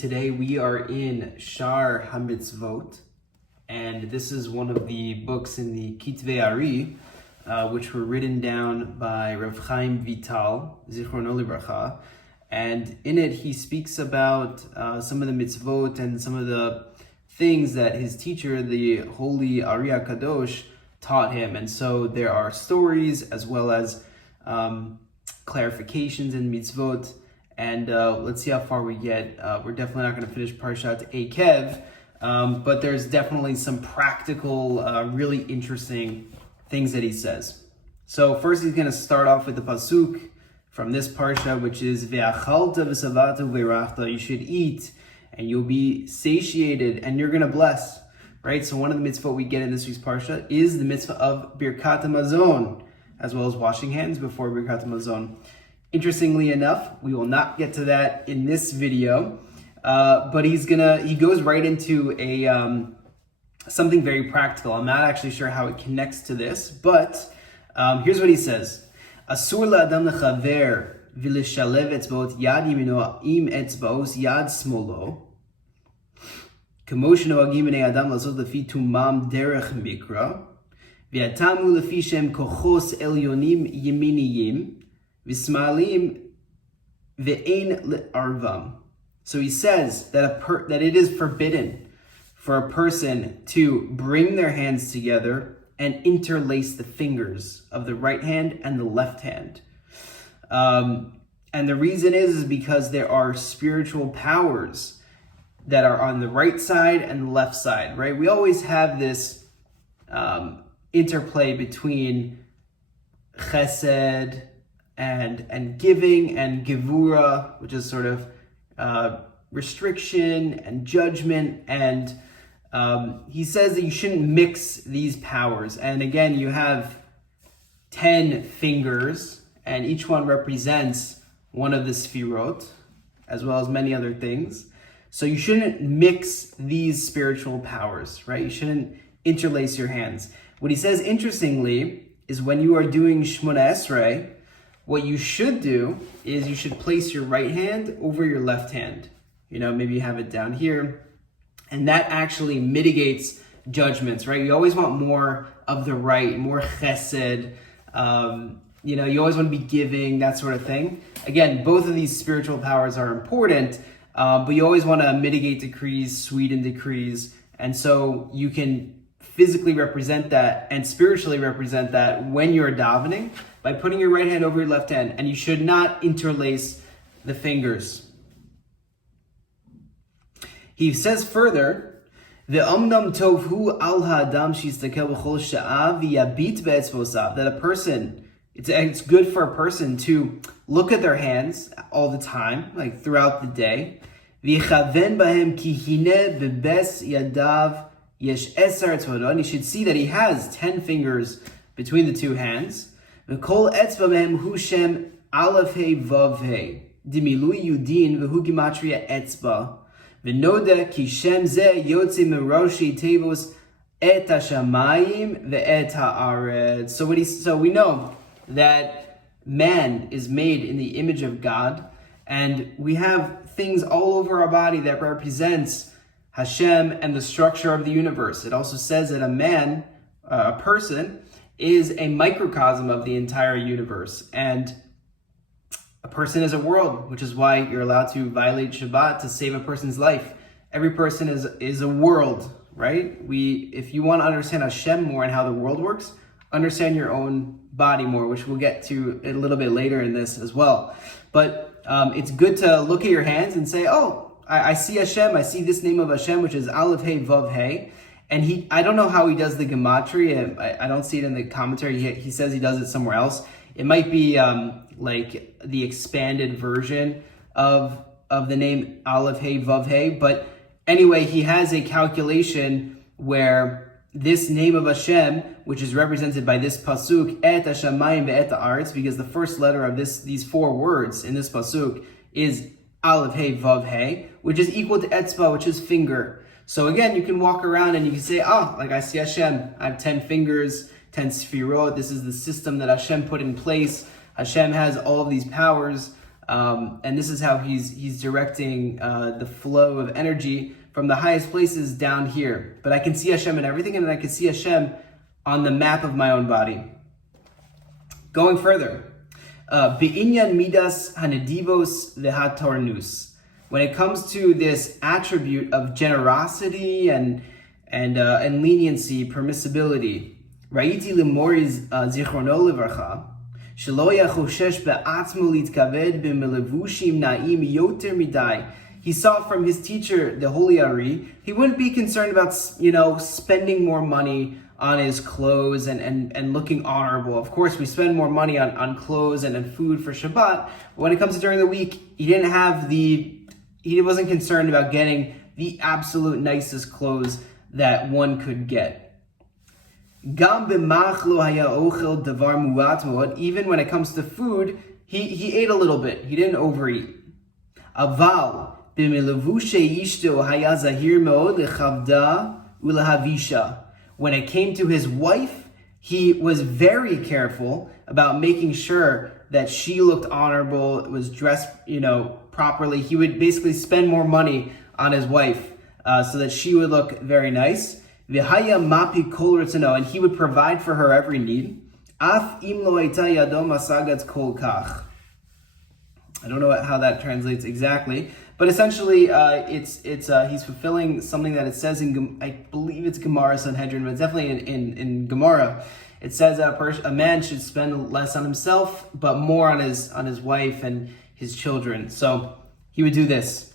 Today we are in Shaar HaMitzvot, and this is one of the books in the Ketvi HaAri, which were written down by Rav Chaim Vital, Zichrono Libracha, and in it he speaks about some of the mitzvot and some of the things that his teacher, the holy HaRi HaKadosh, taught him. And so there are stories as well as clarifications in mitzvot. And let's see how far we get. We're definitely not going to finish Parshat Eikev, but there's definitely some practical, really interesting things that he says. So first he's going to start off with the pasuk from this Parsha, which is Ve'achalta v'savata ve'rachta. You should eat and you'll be satiated and you're going to bless. Right? So one of the mitzvot we get in this week's Parsha is the mitzvah of Birkat HaMazon, as well as washing hands before Birkat HaMazon. Interestingly enough, we will not get to that in this video, but he goes right into a something very practical. I'm not actually sure how it connects to this, but here's what he says: Asur la'adam lechaver v'lishalev etzbot yad yimino im etzbos yad smolo kemo shenoagim bnei adam lazot lefi tumam derech mikra v'yatamu lefi shem kochos elyonim yeminiyim v'smalim ve'ein le'arvam. So he says that that it is forbidden for a person to bring their hands together and interlace the fingers of the right hand and the left hand. And the reason is because there are spiritual powers that are on the right side and the left side, right? We always have this interplay between chesed and giving, and gevura, which is sort of restriction and judgment. And he says that you shouldn't mix these powers. And again, you have 10 fingers, and each one represents one of the sfirot, as well as many other things. So you shouldn't mix these spiritual powers, right? You shouldn't interlace your hands. What he says, interestingly, is when you are doing Shmona Esrei, what you should do is you should place your right hand over your left hand. You know, maybe you have it down here. And that actually mitigates judgments, right? You always want more of the right, more chesed. You always want to be giving, that sort of thing. Again, both of these spiritual powers are important, but you always want to mitigate decrees, sweeten decrees. And so you can physically represent that and spiritually represent that when you're davening by putting your right hand over your left hand, and you should not interlace the fingers. He says further, "Ve'omnam tovhu al ha'adam shistakel b'chol sha'a v'yabit be'etzvosav," that a person, it's good for a person to look at their hands all the time, like throughout the day. V'yichaven bahem ki hineh bebes yadav yesh esar tzvodot, and you should see that he has 10 fingers between the two hands. V'kol etzva mehem hu shem aleph hei vav hei dimilui yudin v'hu gematria etzba v'noda ki shem zeh yotze meroshi tevos et hashamayim ve'et haaretz. So we know that man is made in the image of God, and we have things all over our body that represents Hashem and the structure of the universe. It also says that a person, is a microcosm of the entire universe, and a person is a world, which is why you're allowed to violate Shabbat to save a person's life. Every person is a world, right? If you want to understand Hashem more and how the world works, understand your own body more, which we'll get to a little bit later in this as well. But it's good to look at your hands and say, oh, I see Hashem, I see this name of Hashem, which is Aleph Hey Vav Hey. And I don't know how he does the gematria. I don't see it in the commentary. He says he does it somewhere else. It might be like the expanded version of the name Aleph Hey Vav Hey. But anyway, he has a calculation where this name of Hashem, which is represented by this pasuk, Et Hashamayim ve'et haaretz, because the first letter of these 4 words in this pasuk is Aleph Hey Vav Hey, which is equal to etzba, which is finger. So again, you can walk around and you can say, like I see Hashem. I have 10 fingers, 10 sfirot. This is the system that Hashem put in place. Hashem has all of these powers. And this is how he's directing the flow of energy from the highest places down here. But I can see Hashem in everything, and I can see Hashem on the map of my own body. Going further, Be'inyan midas hanedivos v'hatornus. When it comes to this attribute of generosity and leniency, permissibility, Ra'iti lemori zichrono levarcha, shelo yachoshesh be'atzmo litkaved b'melevushim na'im yoter midai. He saw from his teacher, the holy Ari, he wouldn't be concerned about, spending more money on his clothes and looking honorable. Of course, we spend more money on clothes and food for Shabbat. But when it comes to during the week, he wasn't concerned about getting the absolute nicest clothes that one could get. Even when it comes to food, he ate a little bit. He didn't overeat. Aval when it came to his wife, he was very careful about making sure that she looked honorable, was dressed, properly. He would basically spend more money on his wife so that she would look very nice. And he would provide for her every need. I don't know how that translates exactly, but essentially, he's fulfilling something that it says in, I believe it's Gemara Sanhedrin, but it's definitely in Gemara. It says that a man should spend less on himself, but more on his wife and his children. So he would do this.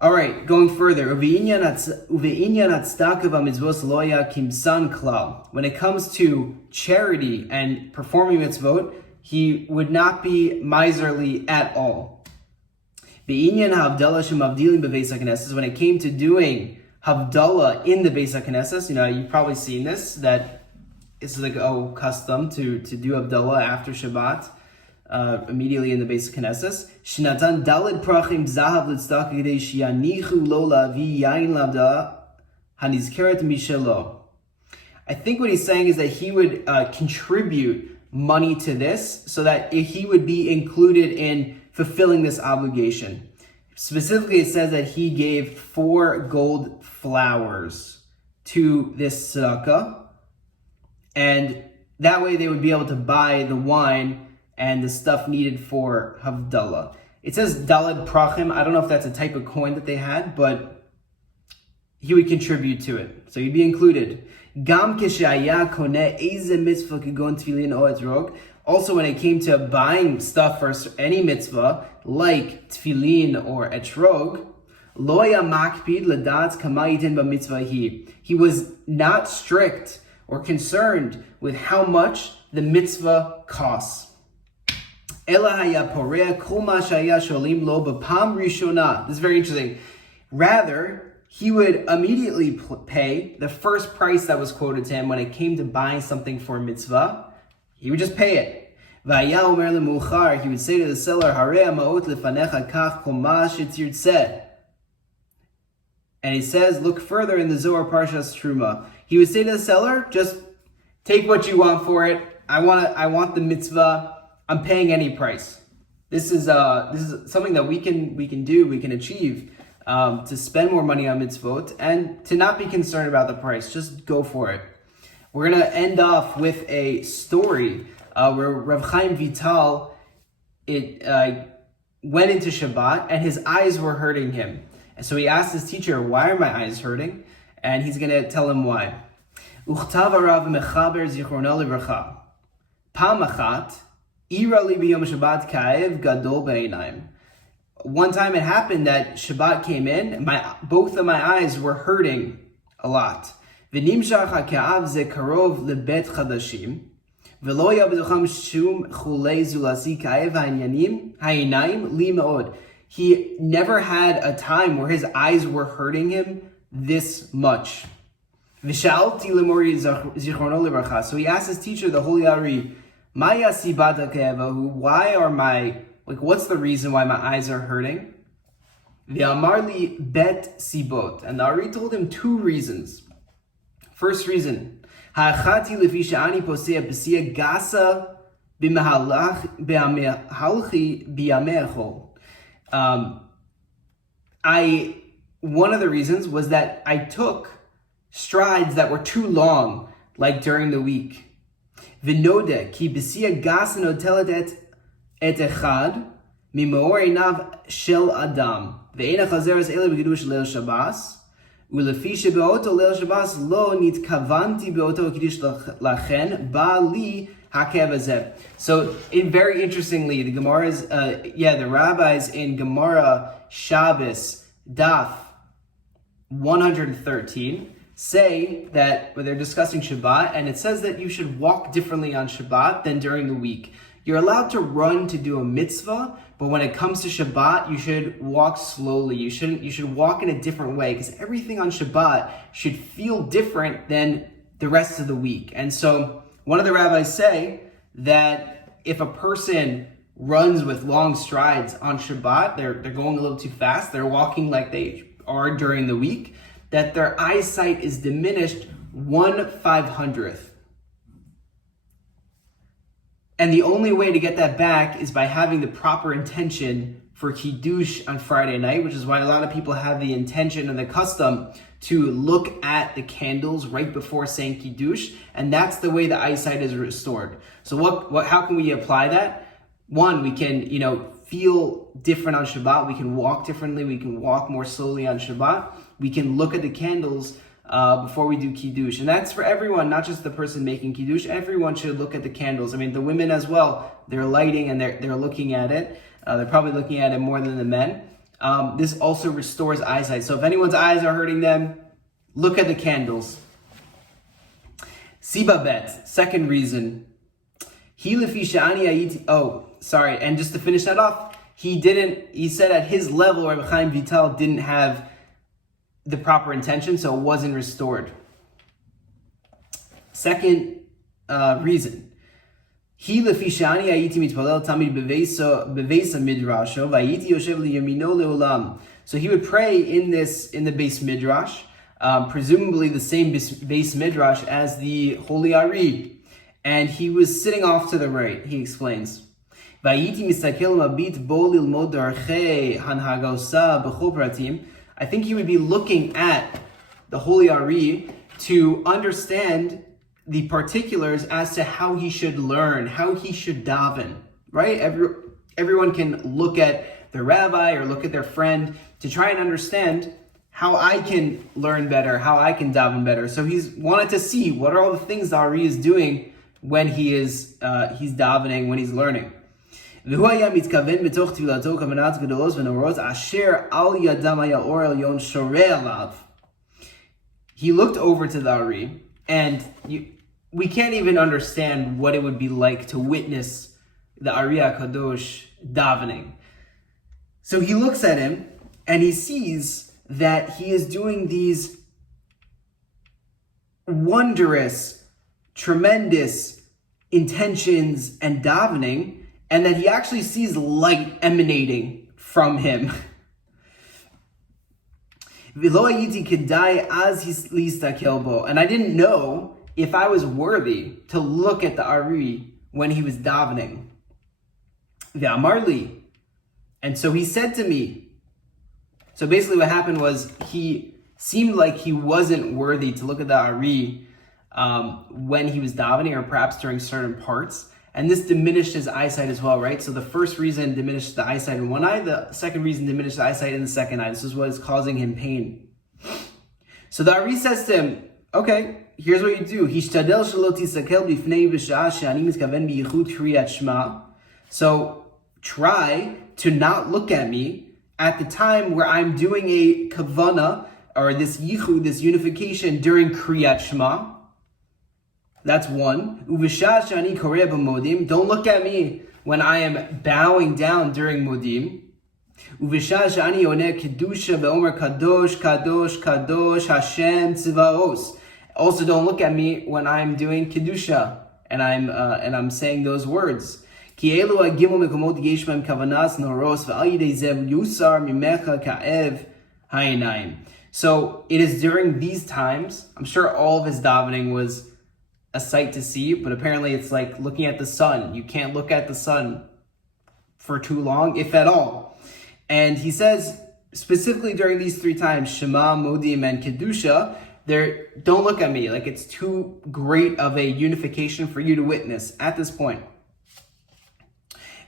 All right, going further. When it comes to charity and performing mitzvot, he would not be miserly at all. When it came to doing Havdalah in the Beis HaKnesses, you've probably seen this, that it's like a custom to do Havdalah after Shabbat, immediately in the Beis HaKnesses. Shnatan daled prachim zahav l'tzedakah gedei sheyanichu lo lavi yain lavda hanizkeret mishelo. I think what he's saying is that he would contribute money to this so that he would be included in fulfilling this obligation. Specifically, it says that he gave 4 gold flowers to this tzedakah, and that way they would be able to buy the wine and the stuff needed for Havdalah. It says Daled Prachim. I don't know if that's a type of coin that they had, but he would contribute to it. So he'd be included. Gam keshaya koneh eze mitzvah kegon tefillin o etrog. Also, when it came to buying stuff for any mitzvah, like tefillin or etrog, loya makpid ladatz kamayitin b'mitzvah he was not strict or concerned with how much the mitzvah costs. Ela haya porea kol ma shaya sholim lo b'pam rishona. This is very interesting. Rather, he would immediately pay the first price that was quoted to him when it came to buying something for a mitzvah. He would just pay it. He would say to the seller, and he says, look further in the Zohar Parshas Truma. He would say to the seller, just take what you want for it. I want the mitzvah. I'm paying any price. This is something that we can achieve. To spend more money on mitzvot and to not be concerned about the price. Just go for it. We're going to end off with a story where Rav Chaim Vital went into Shabbat and his eyes were hurting him. And so he asked his teacher, why are my eyes hurting? And he's going to tell him why. Uchtav harav mechaber zichrono livracha. Pam achat, ira li b'yom Shabbat ka'ev gadol b'einayim. One time it happened that Shabbat came in, both of my eyes were hurting a lot. V'nimshach ha'ka'av ze karov lebet chadashim, v'lo yabducham shum chulei zulasi ka'ev ha'inayim li me'od. He never had a time where his eyes were hurting him this much. V'shalti lemori zichrono livracha. So he asked his teacher, the holy Ari, Maya sibata ka'evahu, why are what's the reason why my eyes are hurting? V'amarli bet sibot. And the Ari told him 2 reasons. First reason, ha'achati lefi she'ani posea b'sia gasa One of the reasons was that I took strides that were too long, like during the week. V'noda ki b'siya gas notelet et echad mimor einav shel adam ve'ena chazeres ele b'kiddush leil Shabbos ulefi shebeoto leil Shabbos lo nitkavanti beoto kiddush lachen ba li hakev hazeh. So, very interestingly, the Gemara's, the rabbis in Gemara Shabbos Daf 113 say that when they're discussing Shabbat, and it says that you should walk differently on Shabbat than during the week. You're allowed to run to do a mitzvah, but when it comes to Shabbat, you should walk slowly. You should walk in a different way, because everything on Shabbat should feel different than the rest of the week. And so one of the rabbis say that if a person runs with long strides on Shabbat, they're going a little too fast, they're walking like they are during the week, that their eyesight is diminished 1/500th. And the only way to get that back is by having the proper intention for Kiddush on Friday night, which is why a lot of people have the intention and the custom to look at the candles right before saying Kiddush, and that's the way the eyesight is restored. So how can we apply that? One, we can, feel different on Shabbat. We can walk differently. We can walk more slowly on Shabbat. We can look at the candles before we do Kiddush. And that's for everyone, not just the person making Kiddush. Everyone should look at the candles. I mean, the women as well, they're lighting and they're looking at it. They're probably looking at it more than the men. This also restores eyesight. So if anyone's eyes are hurting them, look at the candles. Sibabet, second reason. And just to finish that off, he said at his level, Rabbi Chaim Vital didn't have the proper intention, so it wasn't restored. Second reason. So he would pray in the base midrash, presumably the same base midrash as the Holy Ari, and he was sitting off to the right. He explains. I think he would be looking at the Holy Ari to understand the particulars as to how he should learn, how he should daven, right? Everyone can look at the rabbi or look at their friend to try and understand how I can learn better, how I can daven better. So he's wanted to see what are all the things the Ari is doing when he's davening, when he's learning. He looked over to the Ari, and we can't even understand what it would be like to witness the Ari HaKadosh davening. So he looks at him, and he sees that he is doing these wondrous, tremendous intentions and davening, and that he actually sees light emanating from him. And I didn't know if I was worthy to look at the Ari when he was davening. And so he said to me, so basically what happened was he seemed like he wasn't worthy to look at the Ari when he was davening, or perhaps during certain parts. And this diminished his eyesight as well, right? So the first reason diminished the eyesight in one eye, the second reason diminished the eyesight in the second eye. This is what is causing him pain. So the Ari says to him, okay, here's what you do. So try to not look at me at the time where I'm doing a kavana, or this yichud, this unification during Kriyat Shema. That's one. Don't look at me when I am bowing down during Modim. Also, don't look at me when I'm doing Kedusha and I'm saying those words. So it is during these times. I'm sure all of his davening was a sight to see, but apparently it's like looking at the sun. You can't look at the sun for too long, if at all. And he says, specifically during these 3 times, Shema, Modim, and Kedusha, don't look at me, like it's too great of a unification for you to witness at this point.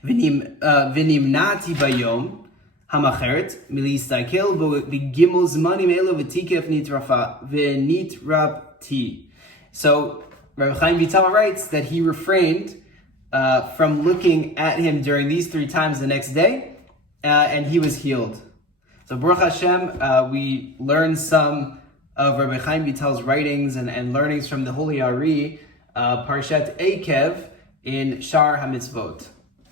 V'nimnati bayom hamacheret milistakel b'gimel zmanim elo v'tikef v'nitrabti. So Rabbi Chaim Vital writes that he refrained from looking at him during these 3 times the next day, and he was healed. So Baruch Hashem, we learned some of Rabbi Chaim Vital's writings and learnings from the Holy Hari, Parshat Eikev in Shaar HaMitzvot.